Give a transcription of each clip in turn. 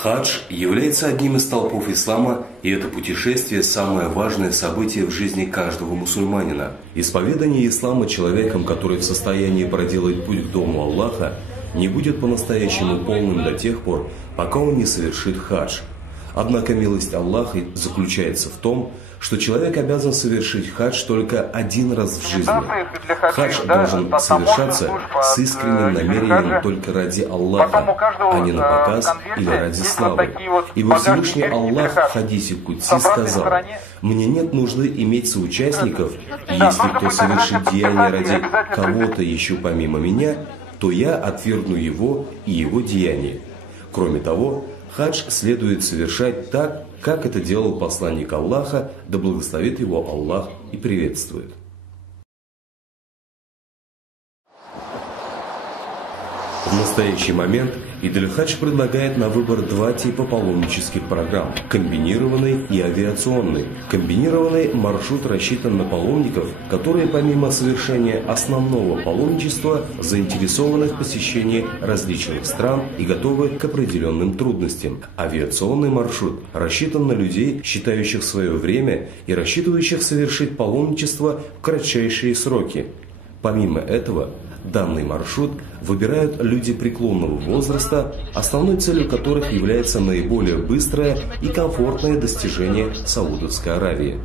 Хадж является одним из столпов ислама, и это путешествие – самое важное событие в жизни каждого мусульманина. Исповедание ислама человеком, который в состоянии проделать путь к дому Аллаха, не будет по-настоящему полным до тех пор, пока он не совершит хадж. Однако милость Аллаха заключается в том, что человек обязан совершить хадж только один раз в жизни. Хадж должен совершаться с искренним намерением только ради Аллаха, а не на показ или ради славы. Ибо Всевышний Аллах в хадисе Кудси сказал: «Мне нет нужды иметь соучастников, и если кто совершит деяние ради кого-то еще помимо меня, то я отвергну его и его деяние». Кроме того, хадж следует совершать так, как это делал посланник Аллаха, да благословит его Аллах и приветствует. В настоящий момент Идл-Хадж предлагает на выбор два типа паломнических программ – комбинированный и авиационный. Комбинированный маршрут рассчитан на паломников, которые помимо совершения основного паломничества заинтересованы в посещении различных стран и готовы к определенным трудностям. Авиационный маршрут рассчитан на людей, считающих свое время и рассчитывающих совершить паломничество в кратчайшие сроки. Помимо этого, данный маршрут выбирают люди преклонного возраста, основной целью которых является наиболее быстрое и комфортное достижение Саудовской Аравии.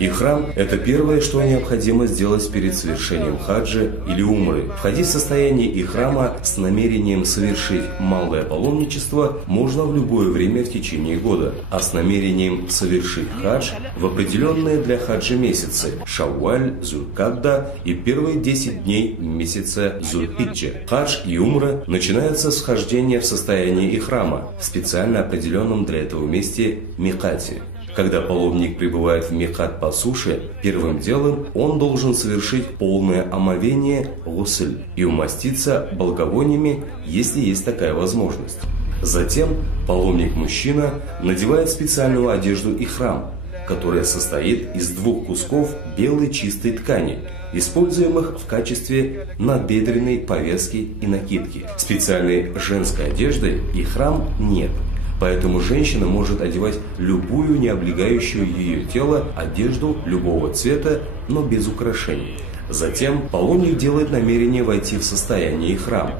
Ихрам – это первое, что необходимо сделать перед совершением хаджа или умры. Входить в состояние ихрама с намерением совершить малое паломничество можно в любое время в течение года, а с намерением совершить хадж в определенные для хаджа месяцы – Шавваль, Зулькадда и первые 10 дней месяца Зулхиджа. Хадж и умра начинаются с вхождения в состояние ихрама в специально определенном для этого месте микате. Когда паломник прибывает в микат по суше, первым делом он должен совершить полное омовение гусль и умаститься благовониями, если есть такая возможность. Затем паломник-мужчина надевает специальную одежду ихрам, которая состоит из двух кусков белой чистой ткани, используемых в качестве набедренной повязки и накидки. Специальной женской одежды ихрам нет. Поэтому женщина может одевать любую не облегающую ее тело одежду любого цвета, но без украшений. Затем паломник делает намерение войти в состояние ихрам,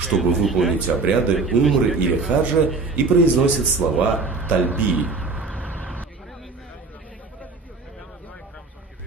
чтобы выполнить обряды умры или хаджа, и произносит слова тальбии.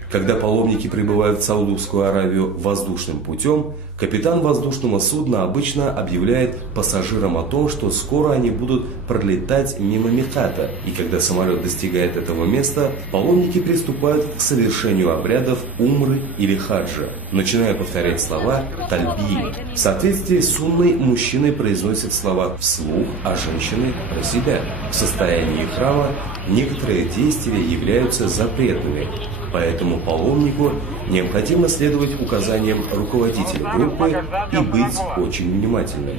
Когда паломники прибывают в Саудовскую Аравию воздушным путем, капитан воздушного судна обычно объявляет пассажирам о том, что скоро они будут пролетать мимо миката, и когда самолет достигает этого места, паломники приступают к совершению обрядов умры или хаджа, начиная повторять слова тальбии. В соответствии с сунной мужчины произносят слова вслух, а женщины про себя. В состоянии храма некоторые действия являются запретными. Поэтому паломнику необходимо следовать указаниям руководителя группы и быть очень внимательным.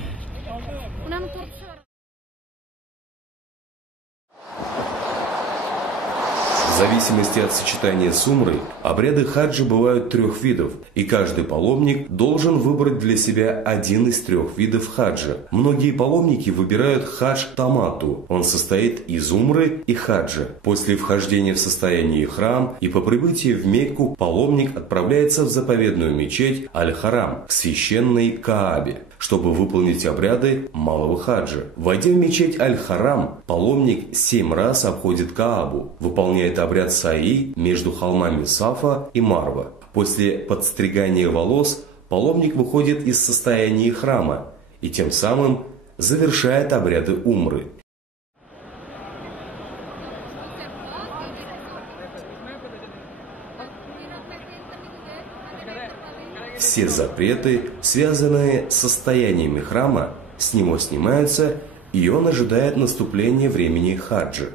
В зависимости от сочетания с умрой, обряды хаджа бывают трех видов, и каждый паломник должен выбрать для себя один из трех видов хаджа. Многие паломники выбирают хадж тамату, он состоит из умры и хаджа. После вхождения в состояние ихрам и по прибытии в Мекку паломник отправляется в заповедную мечеть Аль-Харам, к священной Каабе, чтобы выполнить обряды малого хаджа. Войдя в мечеть Аль-Харам, паломник 7 раз обходит Каабу, выполняет обряд саи между холмами Сафа и Марва. После подстригания волос паломник выходит из состояния храма и тем самым завершает обряды умры. Все запреты, связанные с состояниями храма, с него снимаются, и он ожидает наступления времени хаджа.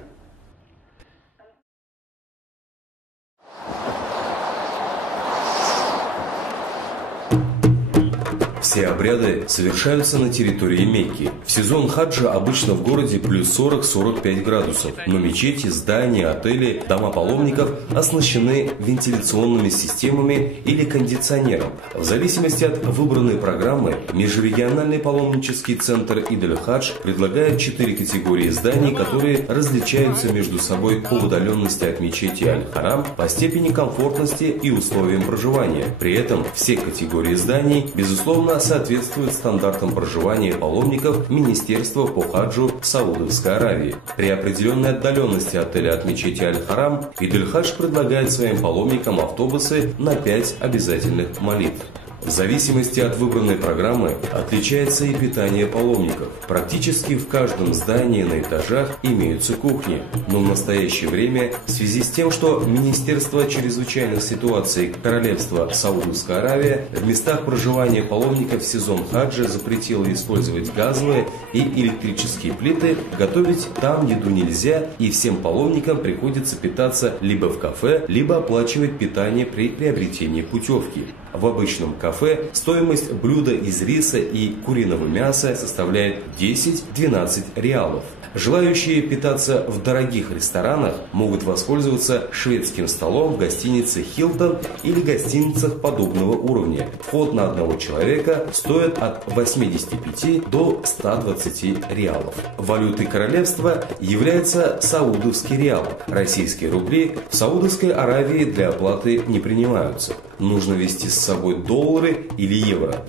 Все обряды совершаются на территории Мекки. В сезон хаджа обычно в городе плюс 40-45 градусов, но мечети, здания, отели, дома паломников оснащены вентиляционными системами или кондиционером. В зависимости от выбранной программы, межрегиональный паломнический центр Идь-эль-Хадж предлагает 4 категории зданий, которые различаются между собой по удаленности от мечети Аль-Харам, по степени комфортности и условиям проживания. При этом все категории зданий, безусловно, соответствуют стандартам проживания паломников Министерства по хаджу Саудовской Аравии. При определенной отдаленности отеля от мечети Аль-Харам Идь-эль-Хадж предлагает своим паломникам автобусы на 5 обязательных молитв. В зависимости от выбранной программы отличается и питание паломников. Практически в каждом здании на этажах имеются кухни, но в настоящее время в связи с тем, что Министерство чрезвычайных ситуаций Королевства Саудовская Аравия в местах проживания паломников в сезон хаджа запретило использовать газовые и электрические плиты, готовить там еду нельзя, и всем паломникам приходится питаться либо в кафе, либо оплачивать питание при приобретении путевки. В обычном кафе стоимость блюда из риса и куриного мяса составляет 10-12 реалов. Желающие питаться в дорогих ресторанах могут воспользоваться шведским столом в гостинице «Хилтон» или гостиницах подобного уровня. Вход на одного человека стоит от 85 до 120 реалов. Валютой королевства является саудовский реал. Российские рубли в Саудовской Аравии для оплаты не принимаются. Нужно везти с собой доллары или евро.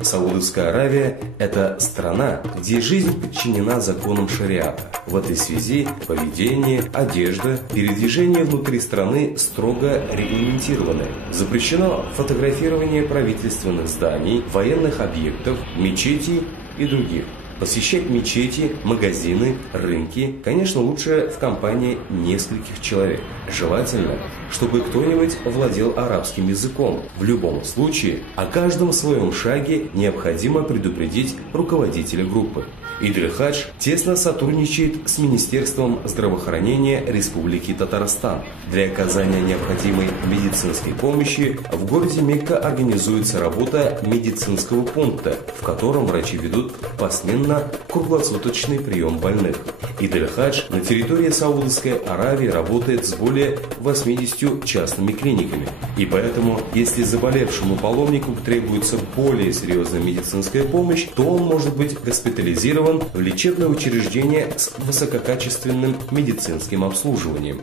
Саудовская Аравия – это страна, где жизнь подчинена законам шариата. В этой связи поведение, одежда, передвижение внутри страны строго регламентированы. Запрещено фотографирование правительственных зданий, военных объектов, мечетей и других. Посещать мечети, магазины, рынки, конечно, лучше в компании нескольких человек. Желательно, чтобы кто-нибудь владел арабским языком. В любом случае, о каждом своем шаге необходимо предупредить руководителя группы. Идь-эль-Хадж тесно сотрудничает с Министерством здравоохранения Республики Татарстан. Для оказания необходимой медицинской помощи в городе Мекка организуется работа медицинского пункта, в котором врачи ведут посменно круглосуточный прием больных. Идь-эль-Хадж на территории Саудовской Аравии работает с более 80 частными клиниками. И поэтому, если заболевшему паломнику требуется более серьезная медицинская помощь, то он может быть госпитализирован в лечебное учреждение с высококачественным медицинским обслуживанием.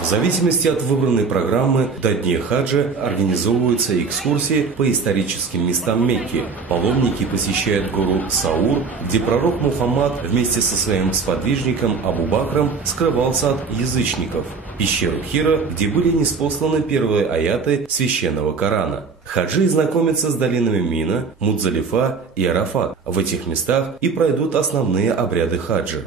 В зависимости от выбранной программы до дня хаджа организовываются экскурсии по историческим местам Мекки. Паломники посещают гору Саур, где пророк Мухаммад вместе со своим сподвижником Абу Бакром скрывался от язычников. Пещеру Хира, где были ниспосланы первые аяты священного Корана. Хаджи знакомятся с долинами Мина, Мудзалифа и Арафат. В этих местах и пройдут основные обряды хаджа.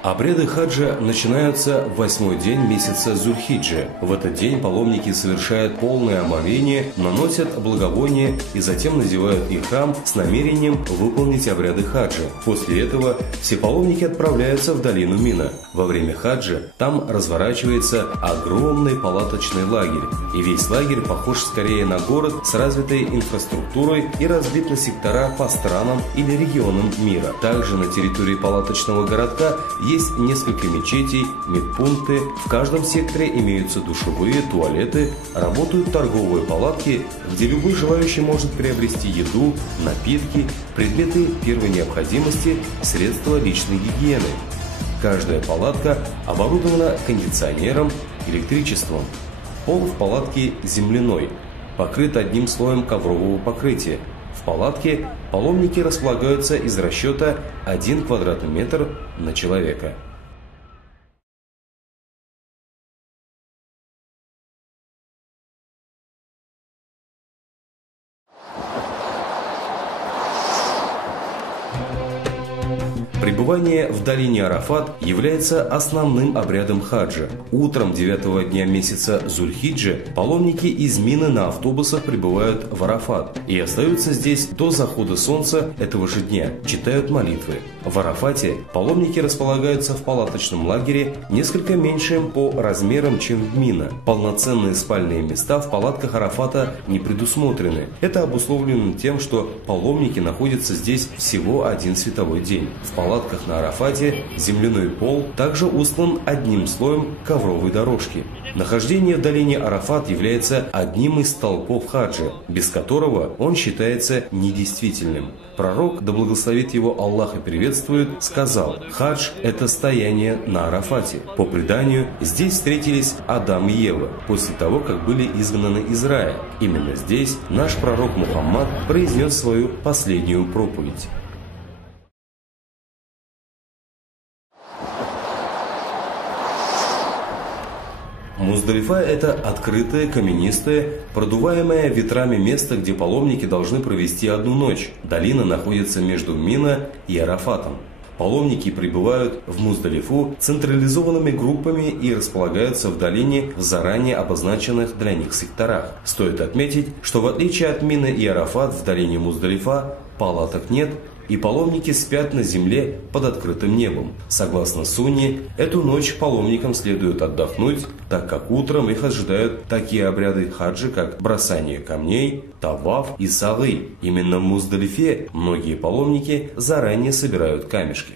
Обряды хаджа начинаются в 8-й день месяца Зуль-Хиджа. В этот день паломники совершают полное омовение, наносят благовония и затем надевают ихрам с намерением выполнить обряды хаджа. После этого все паломники отправляются в долину Мина. Во время хаджа там разворачивается огромный палаточный лагерь. И весь лагерь похож скорее на город с развитой инфраструктурой и разбит на сектора по странам или регионам мира. Также на территории палаточного городка есть несколько мечетей, медпункты, в каждом секторе имеются душевые, туалеты, работают торговые палатки, где любой желающий может приобрести еду, напитки, предметы первой необходимости, средства личной гигиены. Каждая палатка оборудована кондиционером, электричеством. Пол в палатке земляной, покрыт одним слоем коврового покрытия. В палатке паломники располагаются из расчета 1 квадратный метр на человека. При Пребывание в долине Арафат является основным обрядом хаджа. Утром 9-го дня месяца Зуль-Хиджа паломники из Мины на автобусах прибывают в Арафат и остаются здесь до захода солнца этого же дня, читают молитвы. В Арафате паломники располагаются в палаточном лагере, несколько меньшим по размерам, чем в Мина. Полноценные спальные места в палатках Арафата не предусмотрены. Это обусловлено тем, что паломники находятся здесь всего один световой день. В палатках на Арафате земляной пол также устлан одним слоем ковровой дорожки. Нахождение в долине Арафат является одним из столпов хаджа, без которого он считается недействительным. Пророк, да благословит его Аллах и приветствует, сказал: «Хадж – это стояние на Арафате». По преданию, здесь встретились Адам и Ева после того, как были изгнаны из рая. Именно здесь наш пророк Мухаммад произнес свою последнюю проповедь. Муздалифа – это открытое, каменистое, продуваемое ветрами место, где паломники должны провести одну ночь. Долина находится между Мина и Арафатом. Паломники прибывают в Муздалифу централизованными группами и располагаются в долине в заранее обозначенных для них секторах. Стоит отметить, что в отличие от Мины и Арафат в долине Муздалифа палаток нет, и паломники спят на земле под открытым небом. Согласно Сунне, эту ночь паломникам следует отдохнуть, так как утром их ожидают такие обряды хаджа, как бросание камней, таваф и салы. Именно в Муздалифе многие паломники заранее собирают камешки.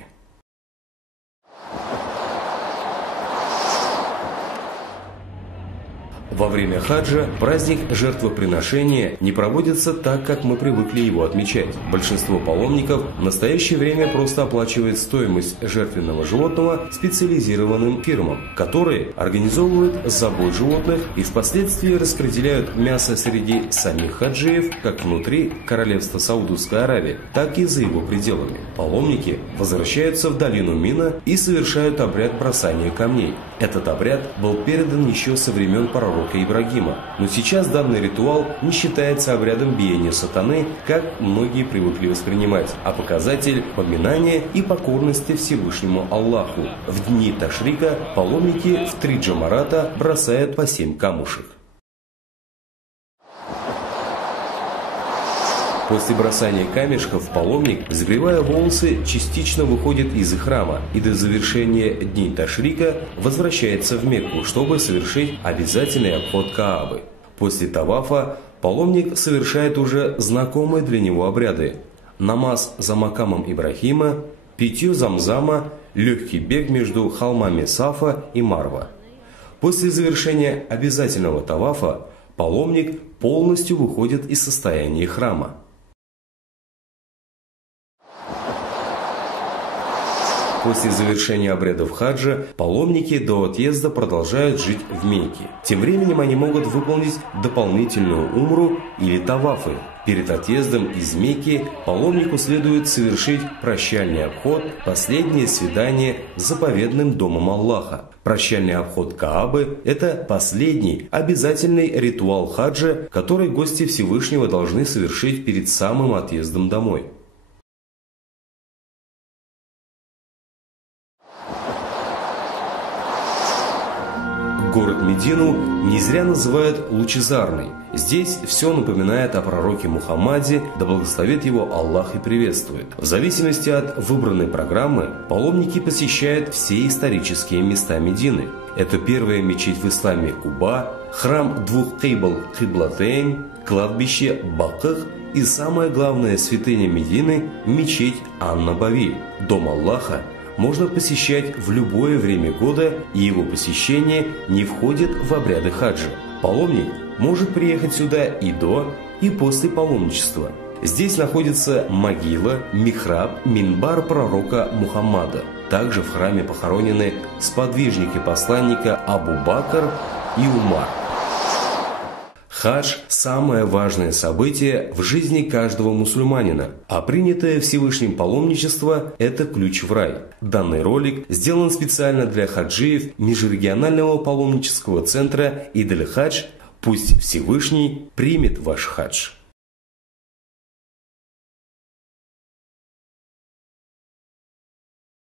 Во время хаджа праздник жертвоприношения не проводится так, как мы привыкли его отмечать. Большинство паломников в настоящее время просто оплачивает стоимость жертвенного животного специализированным фирмам, которые организовывают забой животных и впоследствии распределяют мясо среди самих хаджиев как внутри королевства Саудовской Аравии, так и за его пределами. Паломники возвращаются в долину Мина и совершают обряд бросания камней. Этот обряд был передан еще со времен пророка Ибрагима, но сейчас данный ритуал не считается обрядом биения сатаны, как многие привыкли воспринимать, а показатель поминания и покорности Всевышнему Аллаху. В дни Ташрика паломники в 3 джамарата бросают по 7 камушек. После бросания камешков паломник, сбривая волосы, частично выходит из храма и до завершения дней Ташрика возвращается в Мекку, чтобы совершить обязательный обход Каабы. После тавафа паломник совершает уже знакомые для него обряды: намаз за макамом Ибрахима, питье замзама, легкий бег между холмами Сафа и Марва. После завершения обязательного тавафа паломник полностью выходит из состояния храма. После завершения обрядов хаджа паломники до отъезда продолжают жить в Мекке. Тем временем они могут выполнить дополнительную умру или тавафы. Перед отъездом из Мекки паломнику следует совершить прощальный обход, последнее свидание с заповедным домом Аллаха. Прощальный обход Каабы – это последний обязательный ритуал хаджа, который гости Всевышнего должны совершить перед самым отъездом домой. Город Медину не зря называют лучезарный. Здесь все напоминает о пророке Мухаммаде, да благословит его Аллах и приветствует. В зависимости от выбранной программы, паломники посещают все исторические места Медины. Это первая мечеть в исламе Куба, храм двух Кибл Киблатейн, кладбище Бакых и самая главная святыня Медины – мечеть Ан-Набави, дом Аллаха. Можно посещать в любое время года, и его посещение не входит в обряды хаджа. Паломник может приехать сюда и до, и после паломничества. Здесь находится могила, михраб, минбар пророка Мухаммада. Также в храме похоронены сподвижники посланника Абу Бакр и Умар. Хадж – самое важное событие в жизни каждого мусульманина, а принятое Всевышним паломничество – это ключ в рай. Данный ролик сделан специально для хаджиев межрегионального паломнического центра Идель Хадж. Пусть Всевышний примет ваш хадж.